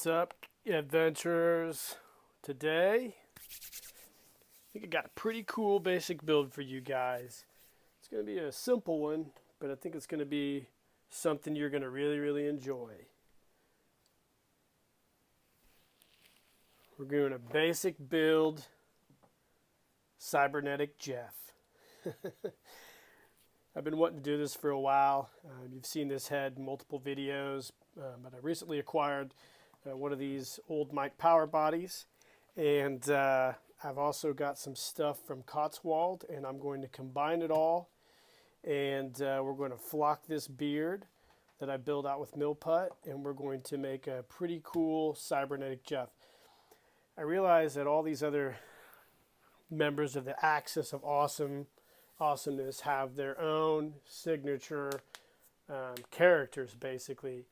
What's up, adventurers? Today, I think I got a pretty cool basic build for you guys. It's going to be a simple one, but I think it's going to be something you're going to really enjoy. We're doing a basic build, Cybernetic Jeff. I've been wanting to do this for a while. You've seen this head in multiple videos, but I recently acquired one of these old mic power bodies, and I've also got some stuff from Cotswold, and I'm going to combine it all, and we're going to flock this beard that I built out with Millput, and we're going to make a pretty cool Cybernetic Jeff. I realize that all these other members of the Axis of Awesomeness have their own signature characters, basically.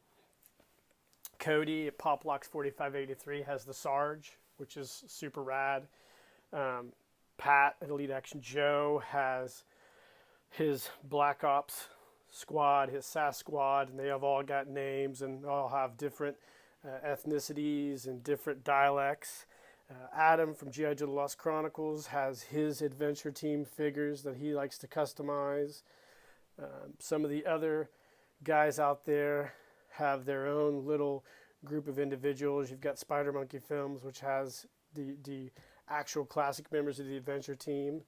Cody at Poplocks 4583 has the Sarge, which is super rad. Pat at Elite Action Joe has his Black Ops squad, his SAS squad, and they have all got names and all have different ethnicities and different dialects. Adam from G.I. Joe The Lost Chronicles has his adventure team figures that he likes to customize. Some of the other guys out there have their own little group of individuals. You've got Spider Monkey Films, which has the actual classic members of the adventure team.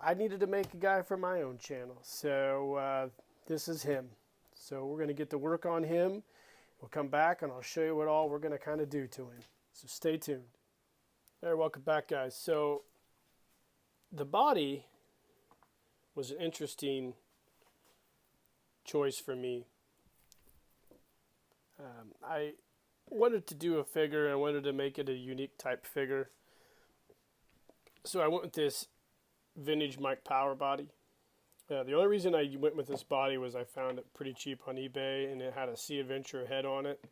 I needed to make a guy for my own channel, so this is him. So we're going to get to work on him. We'll come back and I'll show you what all we're going to kind of do to him. So stay tuned. All right, welcome back, guys. So the body was an interesting choice for me. I wanted to do a figure. I wanted to make it a unique type figure. So I went with this vintage Mike Power body. The only reason I went with this body was I found it pretty cheap on eBay, and it had a Sea Adventure head on it.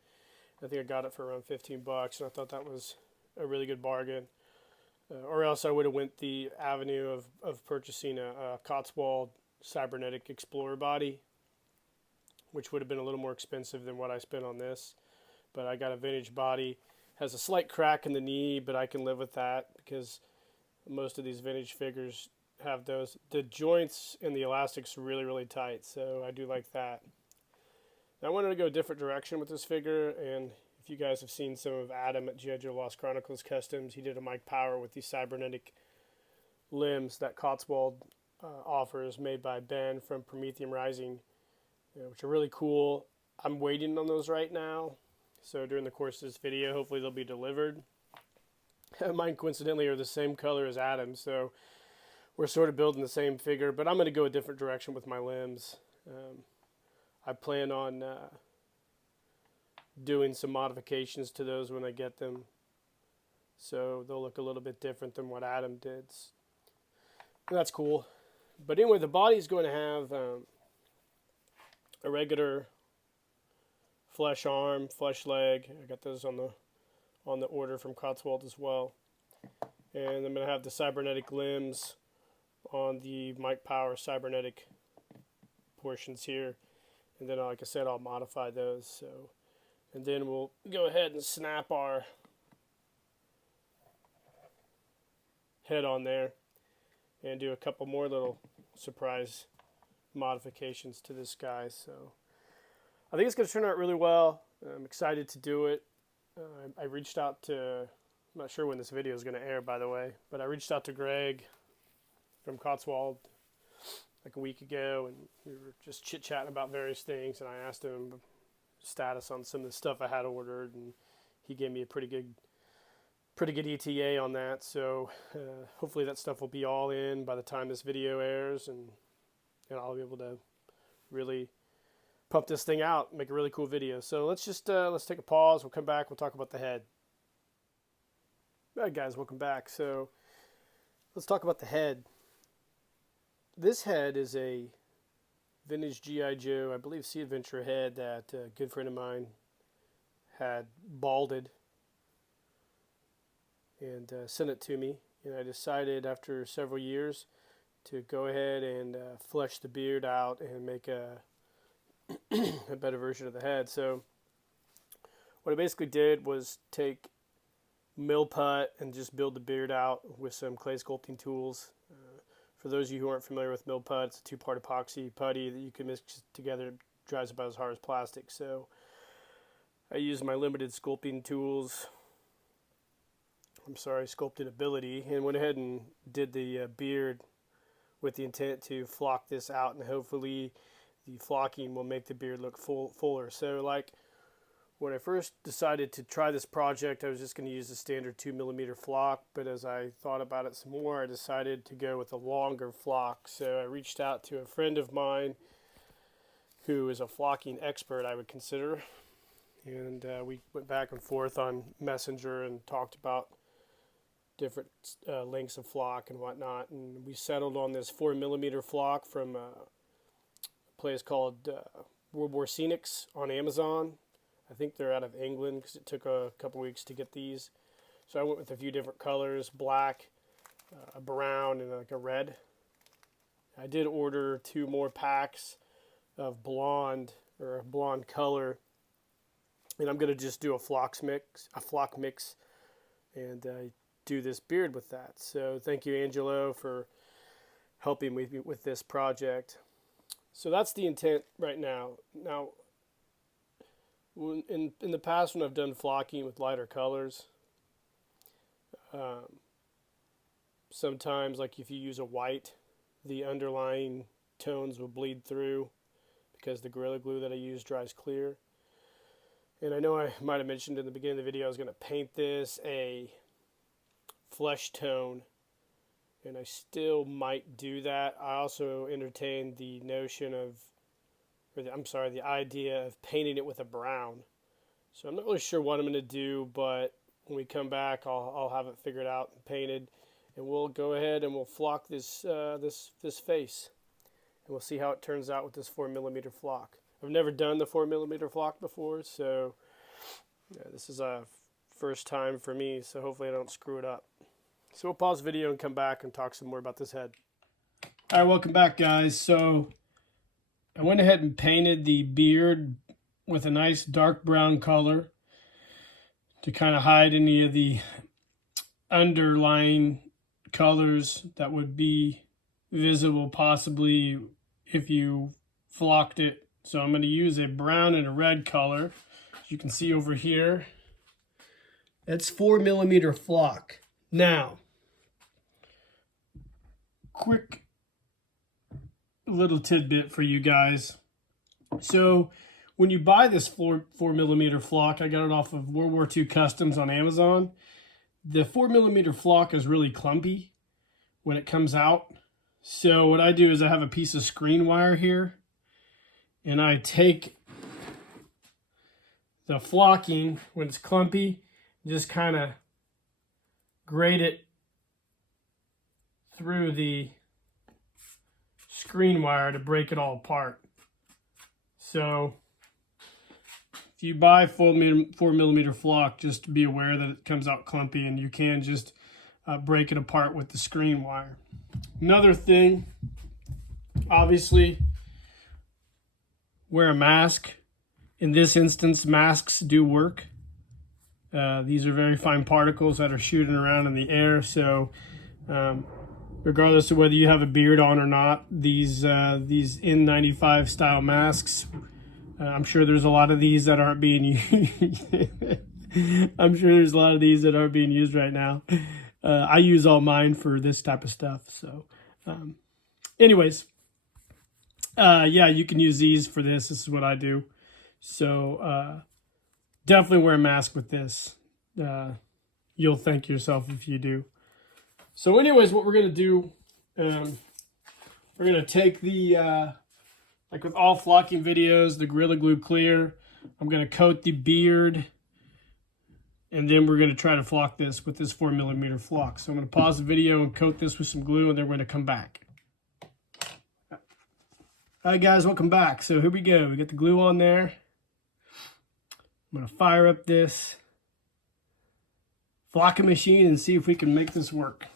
I think I got it for around 15 bucks, and I thought that was a really good bargain. Or else I would have went the avenue of purchasing a Cotswold Cybernetic Explorer body, which would have been a little more expensive than what I spent on this. But I got a vintage body. Has a slight crack in the knee, but I can live with that because most of these vintage figures have those. The joints and the elastics are really tight, so I do like that. Now, I wanted to go a different direction with this figure, and if you guys have seen some of Adam at G.I. Joe Lost Chronicles Customs, he did a Mike Power with these cybernetic limbs that Cotswold offers, made by Ben from Prometheum Rising, which are really cool. I'm waiting on those right now, so during the course of this video, hopefully they'll be delivered. Mine, coincidentally, are the same color as Adam's, so we're sort of building the same figure, but I'm going to go a different direction with my limbs. I plan on doing some modifications to those when I get them, so they'll look a little bit different than what Adam did. And that's cool. But anyway, the body's going to have a regular flesh arm, flesh leg. I got those on the order from Cotswold as well. And I'm going to have the cybernetic limbs on the Mike Power cybernetic portions here. And then, like I said, I'll modify those. So, and then we'll go ahead and snap our head on there and do a couple more little surprise modifications to this guy. So I think it's going to turn out really well. I'm excited to do it. I reached out to, I'm not sure when this video is going to air, by the way, but I reached out to Greg from Cotswold like a week ago, and we were just chit-chatting about various things, and I asked him status on some of the stuff I had ordered, and he gave me a pretty good ETA on that. So hopefully that stuff will be all in by the time this video airs, and I'll be able to really pump this thing out, make a really cool video. So let's take a pause. We'll come back. We'll talk about the head. All right, guys, welcome back. So let's talk about the head. This head is a vintage G.I. Joe, I believe, Sea Adventure head that a good friend of mine had balded and sent it to me. And I decided after several years to go ahead and flesh the beard out and make a better version of the head. So what I basically did was take mill putt and just build the beard out with some clay sculpting tools. For those of you who aren't familiar with mill putt, it's a two-part epoxy putty that you can mix together. It dries about as hard as plastic. So I used my limited sculpting ability, and went ahead and did the beard with the intent to flock this out, and hopefully the flocking will make the beard look fuller. So like when I first decided to try this project, I was just going to use the standard 2mm flock, but as I thought about it some more, I decided to go with a longer flock. So I reached out to a friend of mine who is a flocking expert, I would consider, and we went back and forth on Messenger and talked about different lengths of flock and whatnot, and we settled on this 4mm flock from a place called World War Scenics on Amazon. I think they're out of England because it took a couple weeks to get these. So I went with a few different colors, black, a brown, and like a red. I did order 2 more packs of blonde, or a blonde color, and I'm going to just do a flock mix, and do this beard with that. So thank you, Angelo, for helping me with this project. So that's the intent right now. Now, in the past, when I've done flocking with lighter colors, sometimes, like if you use a white, the underlying tones will bleed through because the Gorilla Glue that I use dries clear. And I know I might have mentioned in the beginning of the video I was going to paint this a flesh tone, and I still might do that. I also entertained the notion of, the idea of painting it with a brown. So I'm not really sure what I'm going to do, but when we come back, I'll have it figured out and painted, and we'll go ahead and we'll flock this this face, and we'll see how it turns out with this 4mm flock. I've never done the 4mm flock before, so yeah, this is a first time for me, so hopefully I don't screw it up. So we'll pause the video and come back and talk some more about this head. All right, welcome back, guys. So I went ahead and painted the beard with a nice dark brown color to kind of hide any of the underlying colors that would be visible possibly if you flocked it. So I'm going to use a brown and a red color. As you can see over here, that's 4mm flock. Now, quick little tidbit for you guys. So when you buy this 4mm flock, I got it off of World War II Customs on Amazon. The 4mm flock is really clumpy when it comes out. So what I do is I have a piece of screen wire here, and I take the flocking when it's clumpy, just kind of grate it through the screen wire to break it all apart. So if you buy 4mm flock, just be aware that it comes out clumpy, and you can just break it apart with the screen wire. Another thing, obviously, wear a mask. In this instance, masks do work. These are very fine particles that are shooting around in the air, so regardless of whether you have a beard on or not, these N95 style masks, I'm sure there's a lot of these that aren't being used. I'm sure there's a lot of these that aren't being used right now. I use all mine for this type of stuff. So anyways, yeah, you can use these for this. This is what I do. So definitely wear a mask with this. You'll thank yourself if you do. So anyways, what we're going to do, we're going to take the, like with all flocking videos, the Gorilla Glue clear. I'm going to coat the beard, and then we're going to try to flock this with this 4mm flock. So I'm going to pause the video and coat this with some glue, and then we're going to come back. All right, guys, welcome back. So here we go. We got the glue on there. I'm going to fire up this flocking machine and see if we can make this work.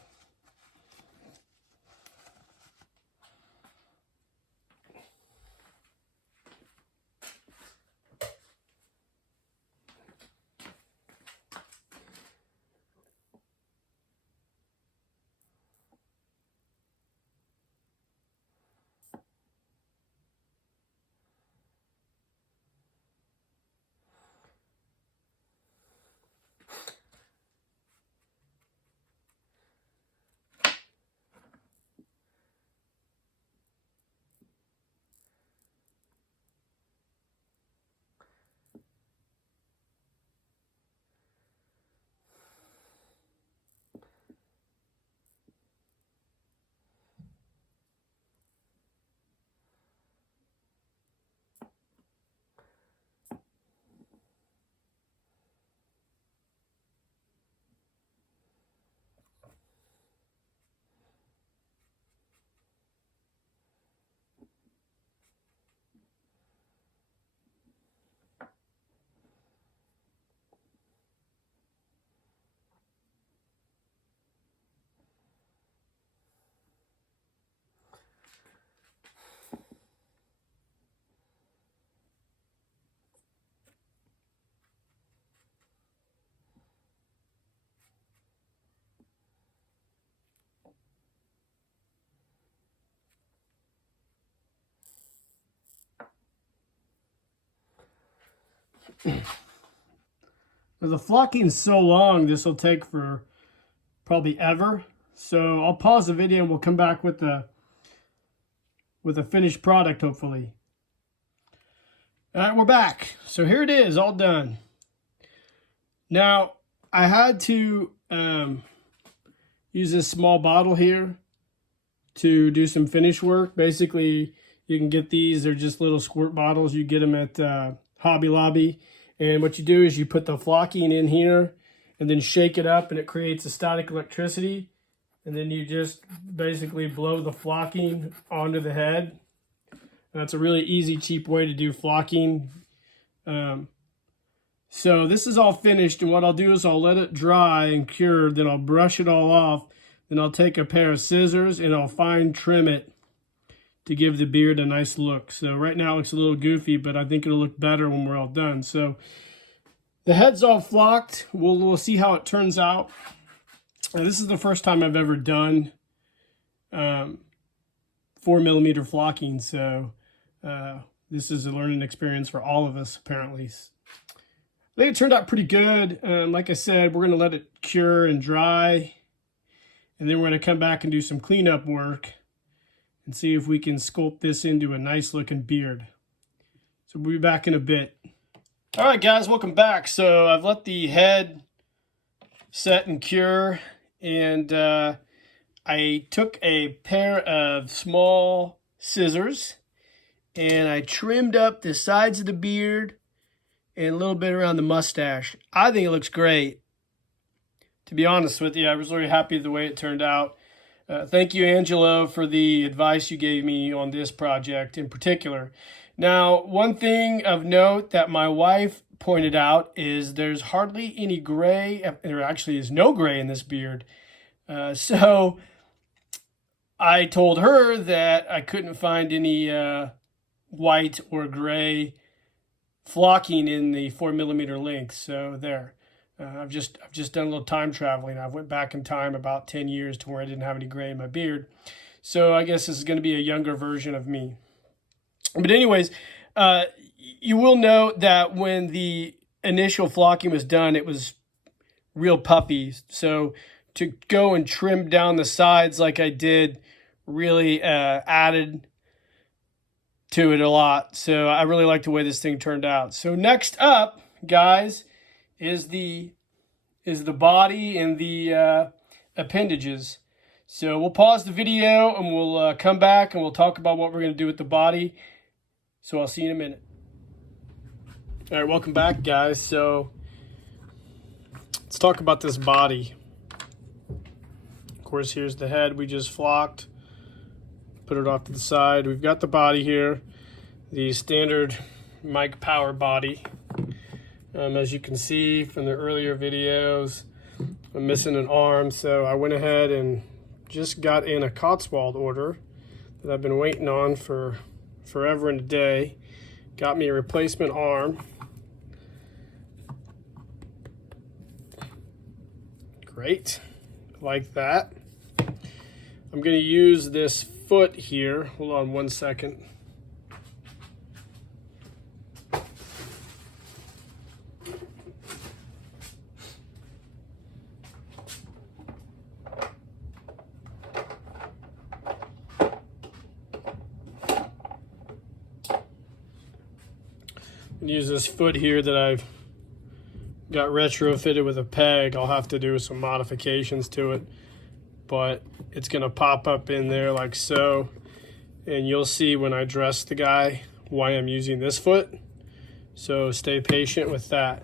The flocking is so long, this will take for probably ever. So I'll pause the video and we'll come back with a finished product, hopefully. All right, we're back. So here it is, all done. Now, I had to use this small bottle here to do some finish work. Basically, you can get these. They're just little squirt bottles. You get them at Hobby Lobby. And what you do is you put the flocking in here and then shake it up, and it creates a static electricity. And then you just basically blow the flocking onto the head. That's a really easy, cheap way to do flocking. So this is all finished, and what I'll do is I'll let it dry and cure, then I'll brush it all off. Then I'll take a pair of scissors and I'll fine trim it to give the beard a nice look. So right now it looks a little goofy, but I think it'll look better when we're all done. So the head's all flocked. We'll see how it turns out. And this is the first time I've ever done 4mm flocking. So this is a learning experience for all of us, apparently. I think it turned out pretty good. Like I said, we're going to let it cure and dry. And then we're going to come back and do some cleanup work and see if we can sculpt this into a nice looking beard. So we'll be back in a bit. All right, guys, welcome back. So I've let the head set and cure, and I took a pair of small scissors and I trimmed up the sides of the beard and a little bit around the mustache. I think it looks great. To be honest with you, I was really happy with the way it turned out. Thank you, Angelo, for the advice you gave me on this project in particular. Now, one thing of note that my wife pointed out is there's hardly any gray. There actually is no gray in this beard. So I told her that I couldn't find any white or gray flocking in the 4mm length. So there. I've just done a little time traveling. I went back in time about 10 years to where I didn't have any gray in my beard. So I guess this is going to be a younger version of me. But anyways, you will note that when the initial flocking was done, it was real puffy. So to go and trim down the sides like I did really added to it a lot. So I really like the way this thing turned out. So next up, guys, is the body and the appendages. So we'll pause the video and we'll come back and we'll talk about what we're going to do with the body. So I'll see you in a minute. All right, welcome back, guys. So let's talk about this body. Of course, here's the head we just flocked. Put it off to the side. We've got the body here, the standard mic power body. As you can see from the earlier videos, I'm missing an arm, so I went ahead and just got in a Cotswold order that I've been waiting on for forever and a day. Got me a replacement arm. Great, like that. I'm going to use this foot here. Hold on one second. Use this foot here that I've got retrofitted with a peg. I'll have to do some modifications to it, but it's gonna pop up in there like so, and you'll see when I dress the guy why I'm using this foot. So stay patient with that.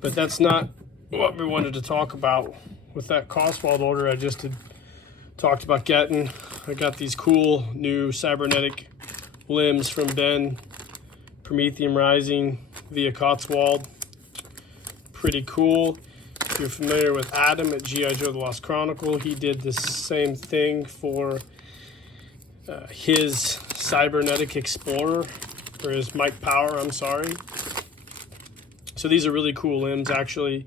But that's not what we wanted to talk about with that Cotswold order I just had talked about getting. I got these cool new cybernetic limbs from Ben, Prometheum Rising via Cotswold. Pretty cool. If you're familiar with Adam at G.I. Joe The Lost Chronicle, he did the same thing for his Cybernetic Explorer, or his Mike Power, I'm sorry. So these are really cool limbs. Actually,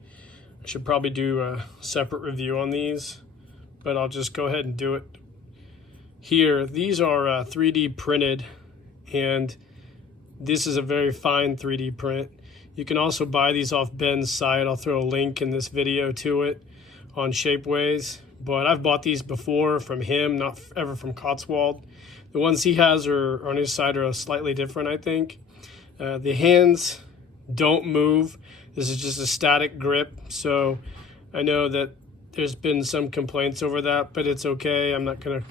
I should probably do a separate review on these, but I'll just go ahead and do it here. These are 3D printed, and this is a very fine 3D print. You can also buy these off Ben's site. I'll throw a link in this video to it on Shapeways. But I've bought these before from him, not ever from Cotswold. The ones he has are on his side are slightly different, I think. The hands don't move. This is just a static grip. So I know that there's been some complaints over that, but it's okay. I'm not going to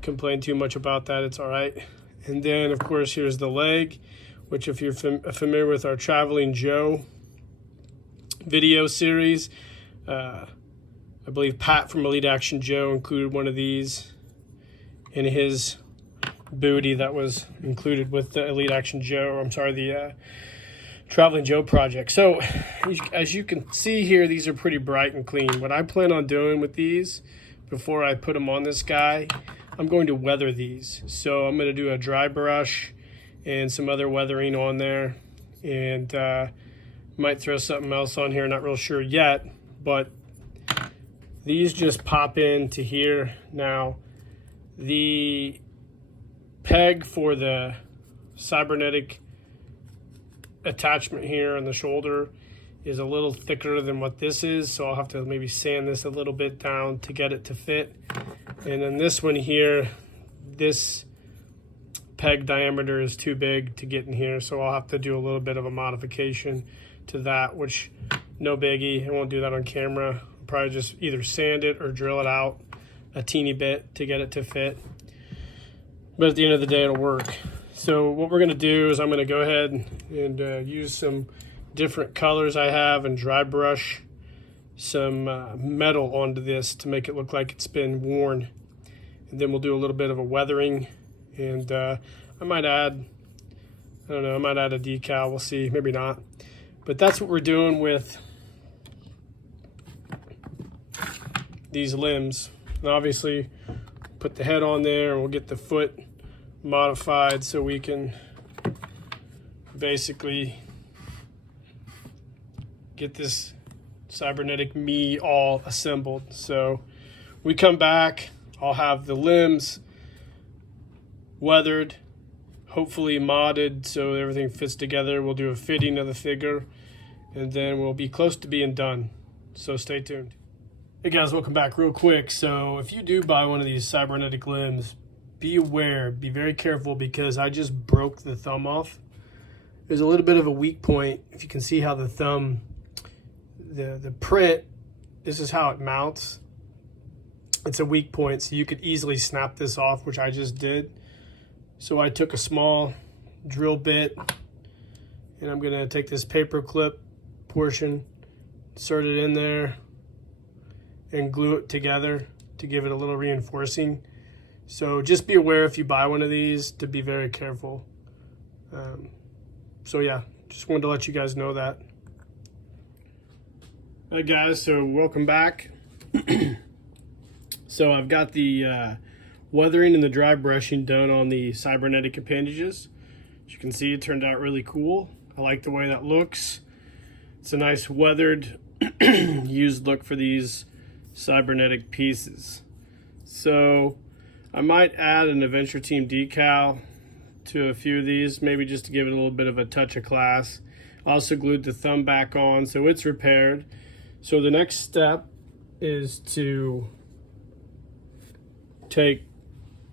complain too much about that. It's all right. And then, of course, here's the leg, which if you're familiar with our Traveling Joe video series, I believe Pat from Elite Action Joe included one of these in his booty that was included with the Elite Action Joe, I'm sorry, the Traveling Joe project. So as you can see here, these are pretty bright and clean. What I plan on doing with these before I put them on this guy, I'm going to weather these. So I'm going to do a dry brush and some other weathering on there, and might throw something else on here, not real sure yet, but these just pop into here. Now, the peg for the cybernetic attachment here on the shoulder is a little thicker than what this is, so I'll have to maybe sand this a little bit down to get it to fit. And then this one here, this peg diameter is too big to get in here, so I'll have to do a little bit of a modification to that, which no biggie. I won't do that on camera. I'll probably just either sand it or drill it out a teeny bit to get it to fit. But at the end of the day, it'll work. So what we're going to do is I'm going to go ahead and use some different colors I have and dry brush some metal onto this to make it look like it's been worn. And then we'll do a little bit of a weathering, and I might add, I don't know, I might add a decal. We'll see, maybe not. But that's what we're doing with these limbs. And obviously put the head on there, and we'll get the foot modified so we can basically get this cybernetic me all assembled. So we come back, I'll have the limbs weathered, hopefully modded so everything fits together. We'll do a fitting of the figure, and then we'll be close to being done. So stay tuned. Hey guys, welcome back real quick. So if you do buy one of these cybernetic limbs, be aware, be very careful, because I just broke the thumb off. There's a little bit of a weak point. If you can see how the thumb, the print, this is how it mounts. It's a weak point, so you could easily snap this off, which I just did. So I took a small drill bit, and I'm gonna take this paper clip portion, insert it in there, and glue it together to give it a little reinforcing. So just be aware if you buy one of these to be very careful. So yeah, just wanted to let you guys know that. Hi guys, so welcome back. So I've got the weathering and the dry brushing done on the cybernetic appendages. As you can see, it turned out really cool. I like the way that looks. It's a nice weathered, used look for these cybernetic pieces. So I might add an Adventure Team decal to a few of these, maybe just to give it a little bit of a touch of class. I also glued the thumb back on, so it's repaired. So the next step is to take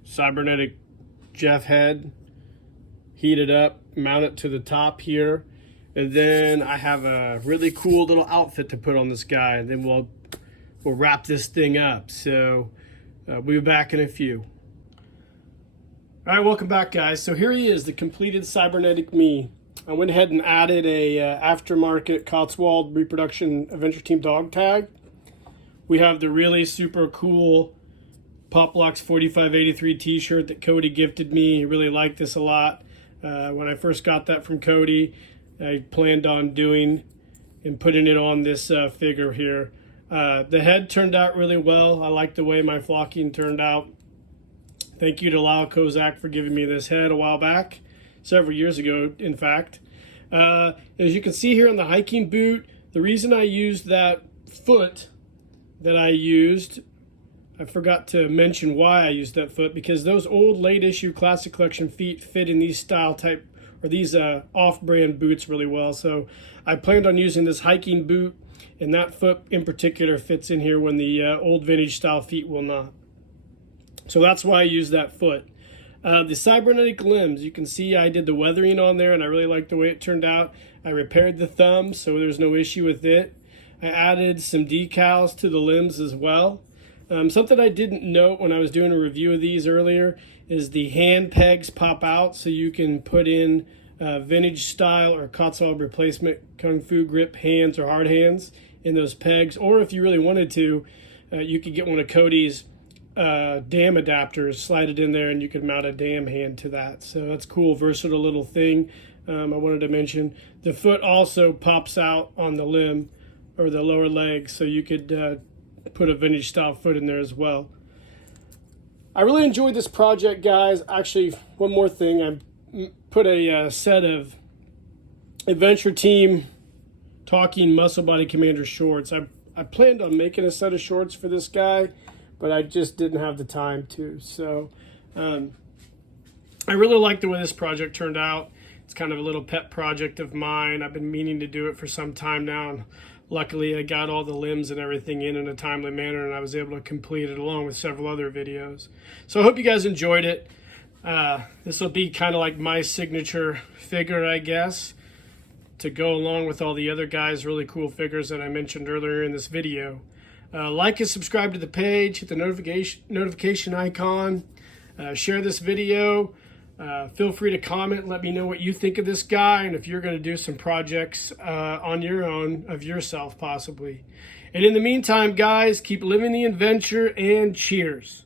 Cybernetic Jeff head, heat it up, mount it to the top here, and then I have a really cool little outfit to put on this guy, and then we'll wrap this thing up. So we'll be back in a few. All right, welcome back guys. So here he is, the completed cybernetic me. I went ahead and added a aftermarket Cotswold reproduction Adventure Team dog tag. We have the really super cool Poplocks 4583 t-shirt that Cody gifted me. He really liked this a lot. When I first got that from Cody, I planned on doing and putting it on this figure here. The head turned out really well. I like the way my flocking turned out. Thank you to Lyle Kozak for giving me this head a while back, several years ago, in fact. As you can see here on the hiking boot, the reason I used that foot that I used, I forgot to mention why I used that foot, because those old late issue classic collection feet fit in these style type or these off-brand boots really well. So I planned on using this hiking boot, and that foot in particular fits in here when the old vintage style feet will not. So that's why I use that foot. The cybernetic limbs, you can see I did the weathering on there and I really like the way it turned out. I repaired the thumb so there's no issue with it. I added some decals to the limbs as well. Something I didn't note when I was doing a review of these earlier is the hand pegs pop out, so you can put in vintage style or Cotswold replacement Kung Fu grip hands or hard hands in those pegs. Or if you really wanted to, you could get one of Cody's dam adapters, slide it in there, and you could mount a dam hand to that. So that's cool, versatile little thing. I wanted to mention the foot also pops out on the limb or the lower leg, so you could put a vintage style foot in there as well. I really enjoyed this project, guys. Actually, one more thing, I put a set of Adventure Team Talking Muscle Body Commander shorts. I planned on making a set of shorts for this guy, but I just didn't have the time to. So I really like the way this project turned out. It's kind of a little pet project of mine. I've been meaning to do it for some time now, and luckily I got all the limbs and everything in a timely manner, and I was able to complete it along with several other videos. So I hope you guys enjoyed it. This will be kind of like my signature figure, I guess, to go along with all the other guys' really cool figures that I mentioned earlier in this video. Like and subscribe to the page, hit the notification icon, share this video. Feel free to comment, let me know what you think of this guy, and if you're going to do some projects on your own, of yourself possibly. And in the meantime, guys, keep living the adventure, and cheers.